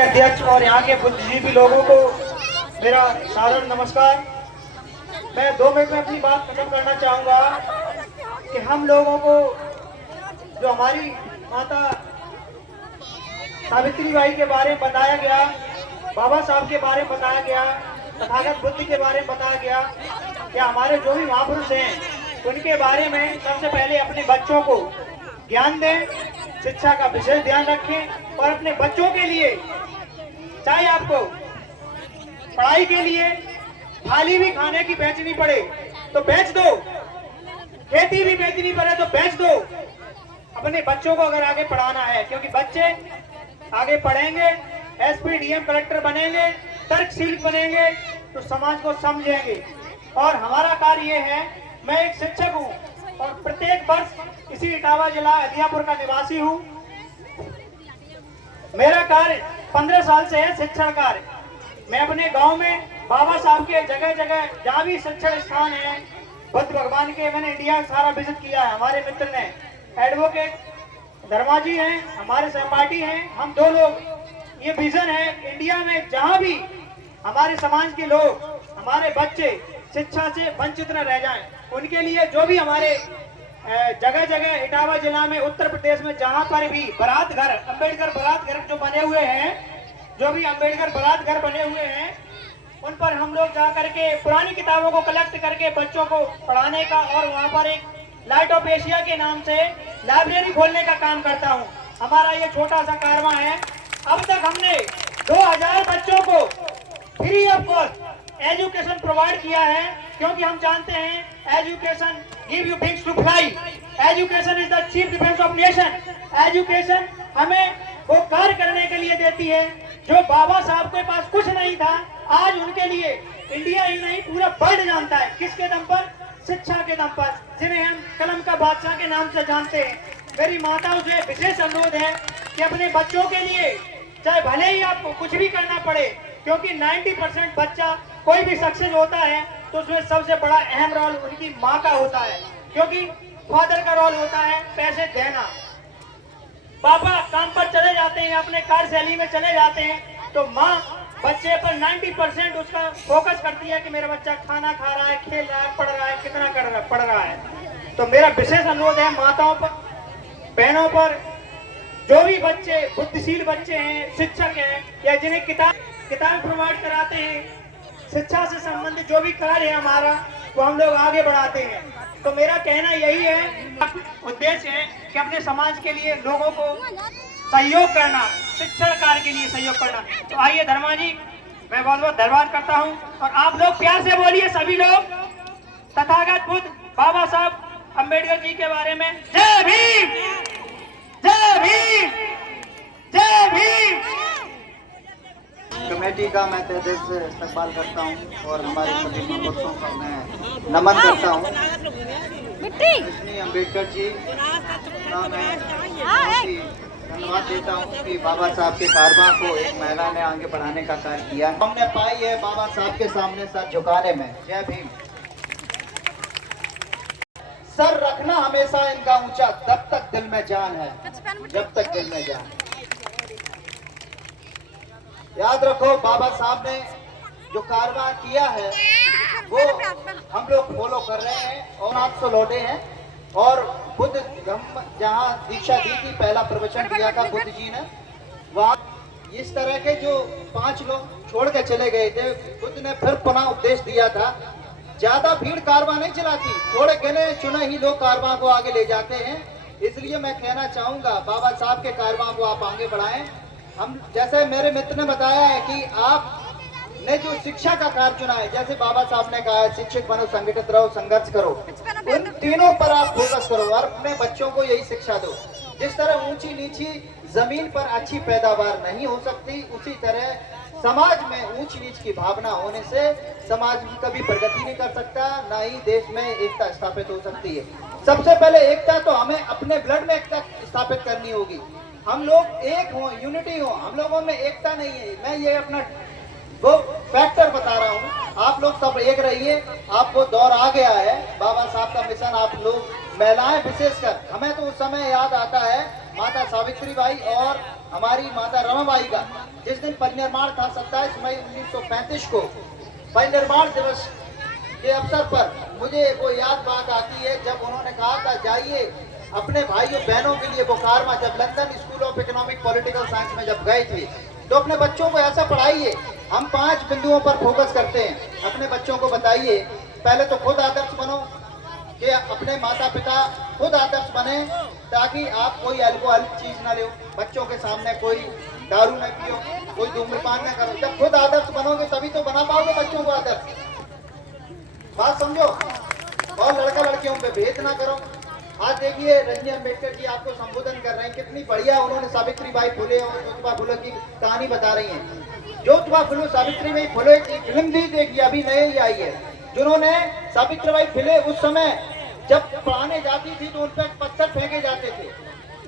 अध्यक्ष और यहाँ के बुद्धिजीवी लोगों को मेरा सादर नमस्कार। मैं 2 मिनट में अपनी बात खत्म करना चाहूँगा कि हम लोगों को जो हमारी माता सावित्री बाई के बारे में बताया गया, बाबा साहब के बारे में बताया गया, तथागत बुद्ध के बारे में बताया गया, या हमारे जो भी महापुरुष हैं उनके बारे में सबसे पहले अपने बच्चों को ज्ञान दें, शिक्षा का विशेष ध्यान रखें और अपने बच्चों के लिए चाहे आपको पढ़ाई के लिए थाली भी खाने की बेचनी पड़े तो बेच दो, खेती भी बेचनी पड़े तो बेच दो, अपने बच्चों को अगर आगे पढ़ाना है, क्योंकि बच्चे आगे पढ़ेंगे, एसपी डीएम कलेक्टर बनेंगे, तर्कशील बनेंगे तो समाज को समझेंगे। और हमारा कार्य ये है, मैं एक शिक्षक हूँ और प्रत्येक वर्ष इसी इटावा जिला अदियापुर का निवासी हूँ। मेरा कार्य 15 साल से है शिक्षण कार्य। मैं अपने गांव में बाबा साहब के जगह जगह जहाँ भी शिक्षण स्थान है, बुद्ध भगवान के, मैंने इंडिया सारा विजिट किया है। हमारे मित्र ने एडवोकेट धर्मा जी हैं, हमारे सहपाठी हैं, हम 2 लोग, ये विजन है इंडिया में जहाँ भी हमारे समाज के लोग, हमारे बच्चे शिक्षा से वंचित न रह जाएं, उनके लिए जो भी हमारे जगह जगह इटावा जिला में, उत्तर प्रदेश में जहां पर भी बारात घर, अंबेडकर बारात घर जो बने हुए हैं, जो भी अंबेडकर बारात घर बने हुए हैं, उन पर हम लोग जा करके पुरानी किताबों को कलेक्ट करके बच्चों को पढ़ाने का, और वहां पर एक लाइट ऑफ एशिया के नाम से लाइब्रेरी खोलने का काम करता हूं। हमारा ये छोटा सा कारवां है। अब तक हमने 2000 बच्चों को free of cost education provide किया है, क्योंकि हम जानते हैं education give you wings to fly, education is the chief defence of nation. Education हमें वो कार्य करने के लिए देती है जो बाबा साहब के पास कुछ नहीं था, आज उनके लिए इंडिया ही नहीं पूरा वर्ल्ड जानता है। किसके दम पर? शिक्षा के दम पर, जिन्हें हम कलम का बादशाह के नाम से जानते हैं। मेरी माताओं से विशेष अनुरोध है कि अपने बच्चों के लिए चाहे भले ही आपको कुछ भी करना पड़े, क्योंकि 90% बच्चा कोई भी सक्सेस होता है तो उसमें सबसे बड़ा अहम रोल उनकी माँ का होता है, क्योंकि फादर का रोल होता है पैसे देना। पापा काम पर चले जाते हैं, अपने कार्यशैली में चले जाते हैं, तो माँ बच्चे पर 90% उसका फोकस करती है कि मेरा बच्चा खाना खा रहा है, खेल रहा है, पढ़ रहा है, कितना पढ़ रहा है। तो मेरा विशेष अनुरोध है माताओं पर, बहनों पर, जो भी बच्चे बुद्धिशील बच्चे हैं, शिक्षक हैं, या जिन्हें किताब प्रोवाइड कराते हैं, शिक्षा से संबंधित जो भी कार्य है हमारा, वो हम लोग आगे बढ़ाते हैं। तो मेरा कहना यही है, उद्देश्य है कि अपने समाज के लिए लोगों को सहयोग करना, शिक्षण कार्य के लिए सहयोग करना। तो आइए धर्मा जी, मैं बहुत बहुत धन्यवाद करता हूं, और आप लोग प्यार से बोलिए सभी लोग, तथागत बुद्ध बाबा साहब अम्बेडकर जी के बारे में जय भीम, जय भीम, जय भीम। कमेटी का मैं तहे दिल से इस्तकबाल करता हूं और हमारे सभी महापुरुषों का मैं नमन करता हूं। श्री अम्बेडकर जी का मैं बहुत ही धन्यवाद देता हूं कि बाबा साहब के कारवां को एक महिला ने आगे बढ़ाने का कार्य किया। हमने पाई है बाबा साहब के सामने सर झुकाने में। जय भीम। सर रखना हमेशा इनका ऊंचा, जब तक दिल में जान है, जब तक दिल में जान। याद रखो, बाबा साहब ने जो कारवां किया है वो हम लोग फॉलो कर रहे हैं और 800 लौटे हैं। और बुद्ध जहाँ दीक्षा दी थी, पहला प्रवचन दिया था बुद्ध जी ने, वहाँ इस तरह के जो 5 लोग छोड़ के चले गए थे, बुद्ध ने फिर पुनः उपदेश दिया था, ज्यादा भीड़ कारवां नहीं चलाती, थोड़े गिने चुने ही लोग कारवां को आगे ले जाते हैं। इसलिए मैं कहना चाहूंगा बाबा साहब के कारवां को आप आगे बढ़ाएं। हम जैसे मेरे मित्र ने बताया है कि आपने जो शिक्षा का कार्य चुना है, जैसे बाबा साहब ने कहा है शिक्षक बनो, संगठित रहो, संघर्ष करो, उन तीनों पर आप फोकस करो और अपने बच्चों को यही शिक्षा दो। जिस तरह ऊंची नीची जमीन पर अच्छी पैदावार नहीं हो सकती, उसी तरह समाज में ऊंच नीच की भावना होने से समाज कभी प्रगति नहीं कर सकता, ना ही देश में एकता स्थापित हो सकती है। सबसे पहले एकता तो हमें अपने ब्लड में एकता स्थापित करनी होगी। हम लोग एक हो, यूनिटी हो, हम लोगों में एकता नहीं है। मैं ये अपना वो फैक्टर बता रहा हूँ, आप लोग सब एक रहिए। आपको दौर आ गया है, बाबा साहब का मिशन आप लोग महिलाएं विशेषकर, हमें तो उस समय याद आता है माता सावित्री बाई और हमारी माता रमाबाई का जिस दिन परिनिर्वाण था 27 मई 1935 को, परिनिर्वाण दिवस के अवसर पर मुझे वो याद बात आती है जब उन्होंने कहा था जाइए अपने भाइयों बहनों के लिए, वो कारवा जब London school of economic political science में जब गए थे, तो अपने बच्चों को ऐसा पढ़ाइए। हम 5 बिंदुओं पर फोकस करते हैं। अपने बच्चों को बताइए, पहले तो खुद आदर्श बनो कि अपने माता पिता खुद आदर्श बने, ताकि आप कोई अल्कोहल चीज ना लो, बच्चों के सामने कोई दारू न पियो, कोई धूम्रपान न करो। जब खुद आदर्श बनोगे तभी तो बना पाओगे बच्चों को आदर्श। बात समझो। और लड़का लड़कियों पे भेद ना करो। आज देखिए रंजन अम्बेडकर जी आपको संबोधन कर रहे हैं, कितनी बढ़िया उन्होंने सावित्रीबाई फुले और ज्योतिबा फुले की कहानी बता रही हैं। ज्योतिबा फुले सावित्रीबाई फुले की फिल्म भी देखिए, अभी नई ही आई है, जिन्होंने सावित्रीबाई फुले उस समय जब पढ़ाने जाती थी तो उन पर पत्थर फेंके जाते थे।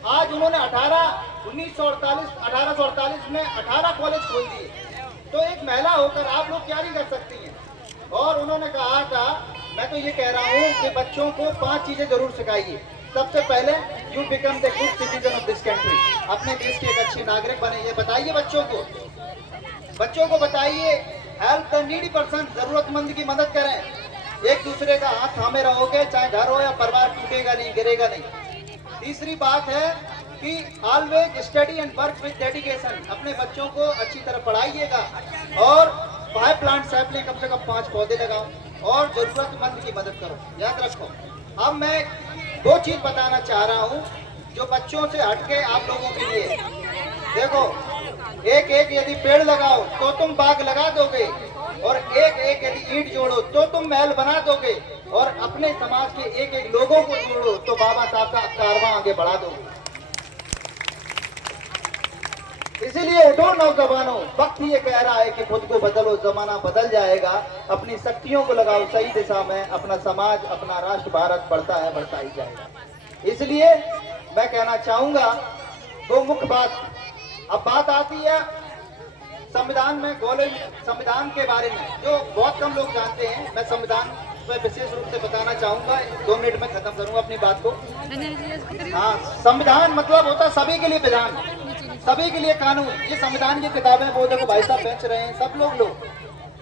आज उन्होंने 1848 में 18 कॉलेज खोल दिए। तो एक महिला होकर आप लोग क्या नहीं कर सकती हैं। और उन्होंने कहा था, मैं तो ये कह रहा हूँ कि बच्चों को 5 चीजें जरूर सिखाइए। सबसे पहले you become the good citizen of this country, अपने देश के एक अच्छे नागरिक बने, ये बताइए बच्चों को। बच्चों को बताइए हेल्प द नीडी पर्सन, जरूरतमंद की मदद करें। एक दूसरे का हाथ थामे रहोगे, चाहे घर हो या परिवार, टूटेगा नहीं, गिरेगा नहीं। तीसरी बात है कि always study and work with dedication, अपने बच्चों को अच्छी तरह पढ़ाइएगा और 5 प्लांट सैपलिंग, कम से कम 5 पौधे लगाओ और जरूरतमंद की मदद करो, याद रखो। अब मैं 2 चीज बताना चाह रहा हूँ जो बच्चों से हटके आप लोगों के लिए। देखो, एक एक यदि पेड़ लगाओ तो तुम बाग लगा दोगे, और एक एक यदि ईंट जोड़ो तो तुम महल बना दोगे, और अपने समाज के एक एक लोगों को जोड़ो तो बाबा साहब का कारवां आगे बढ़ा दोगे। इसीलिए उठो नौजवानों, वक्त ये कह रहा है कि खुद को बदलो, जमाना बदल जाएगा। अपनी शक्तियों को लगाओ सही दिशा में, अपना समाज, अपना राष्ट्र भारत बढ़ता है, बढ़ता ही जाएगा। इसलिए मैं कहना चाहूंगा 2 मुख्य बात। अब बात आती है संविधान में, संविधान के बारे में जो बहुत कम लोग जानते हैं। मैं संविधान पर विशेष रूप से बताना चाहूंगा, 2 मिनट में खत्म करूंगा अपनी बात को। हाँ, संविधान मतलब होता है सभी के लिए विधान, सभी के लिए कानून। ये संविधान की किताबें, वो देखो भाई साहब बेच रहे हैं, सब लोग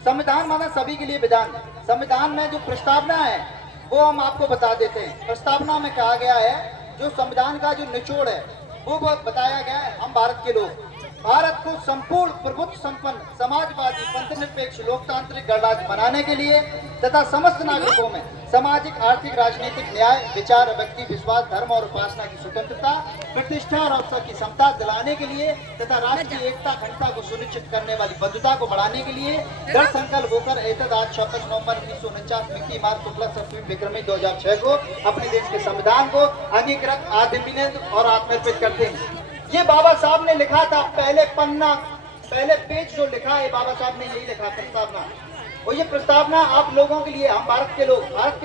संविधान माना सभी के लिए विधान। संविधान में जो प्रस्तावना है वो हम आपको बता देते हैं। प्रस्तावना में कहा गया है, जो संविधान का जो निचोड़ है वो बताया गया है। हम भारत के लोग भारत को संपूर्ण प्रभुत्व संपन्न समाजवादी धर्मनिरपेक्ष लोकतांत्रिक गणराज्य बनाने के लिए तथा समस्त नागरिकों में सामाजिक, आर्थिक, राजनीतिक न्याय, विचार, व्यक्ति विश्वास, धर्म और उपासना की स्वतंत्रता, प्रतिष्ठा और अवसर की समता दिलाने के लिए तथा राष्ट्रीय एकता, अखंडता को सुनिश्चित करने वाली बद्धता को बढ़ाने के लिए दृढ़ संकल्प होकर एतद आज 26 नवंबर 1949 मिकी मार्च शुक्ला सप्तमी विक्रमी 2006 को अपने देश के संविधान को अंगीकृत, अधिनियमित और आत्मनिर्भर करते हैं। ये बाबा साहब ने लिखा था, पहले पन्ना, पहले पेज जो लिखा है बाबा साहब ने यही लिखा प्रस्तावना। और ये प्रस्तावना आप लोगों के लिए, हम भारत के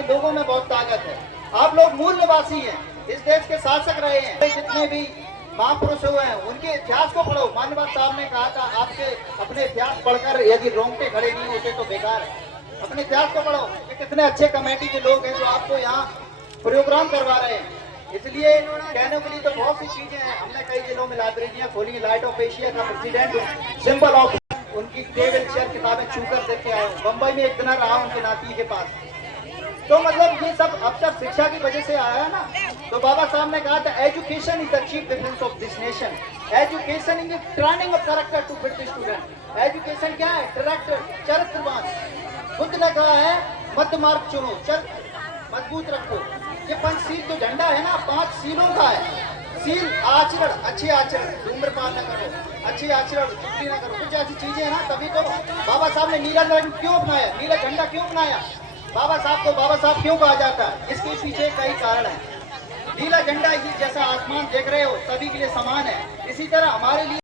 लोगों में बहुत ताकत है। आप लोग मूल निवासी हैं, इस देश के शासक रहे हैं। जितने भी महापुरुष हुए हैं उनके इतिहास को पढ़ो। मानवता साहब ने कहा था, आपके अपने इतिहास पढ़कर यदि रोंगटे खड़े नहीं होते तो बेकार है। अपने इतिहास को पढ़ो कि कितने अच्छे कमेटी के लोग हैं जो आपको यहाँ प्रोग्राम करवा रहे हैं। इसलिए कहने के लिए तो बहुत सी चीजें हैं। हमने कई जिलों में लाइब्रेरियां खोली। लाइट ऑफ एशिया का प्रेसिडेंट हूँ, सिंबल ऑफ, उनकी टेबल चेयर किताबें छूकर देख के आया हूँ। बम्बई में एक दिन रहा उनके नाती के पास। तो मतलब ये सब अब तक शिक्षा की वजह से आया है ना। तो बाबा साहब ने कहा था, education is the chief defence of this nation. Education is training of character to fit the student. Education क्या है? कैरेक्टर, चरित्रवान। बुद्ध ने कहा है, मध्य मार्ग चुनो, चरित्र मजबूत रखो। ये 5 सील जो झंडा है ना, 5 सीलों का है। सील आचरण, अच्छे आचरण, धूम्रपान न करो, अच्छे आचरण, चुगली न करो, कुछ ऐसी चीजें हैं ना। तभी तो बाबा साहब ने नीला रंग क्यों अपनाया, नीला झंडा क्यों अपनाया, बाबा साहब को बाबा साहब क्यों कहा जाता है? इसके पीछे कई कारण है। नीला झंडा जैसा आसमान देख रहे हो सभी के लिए समान है, इसी तरह हमारे लिए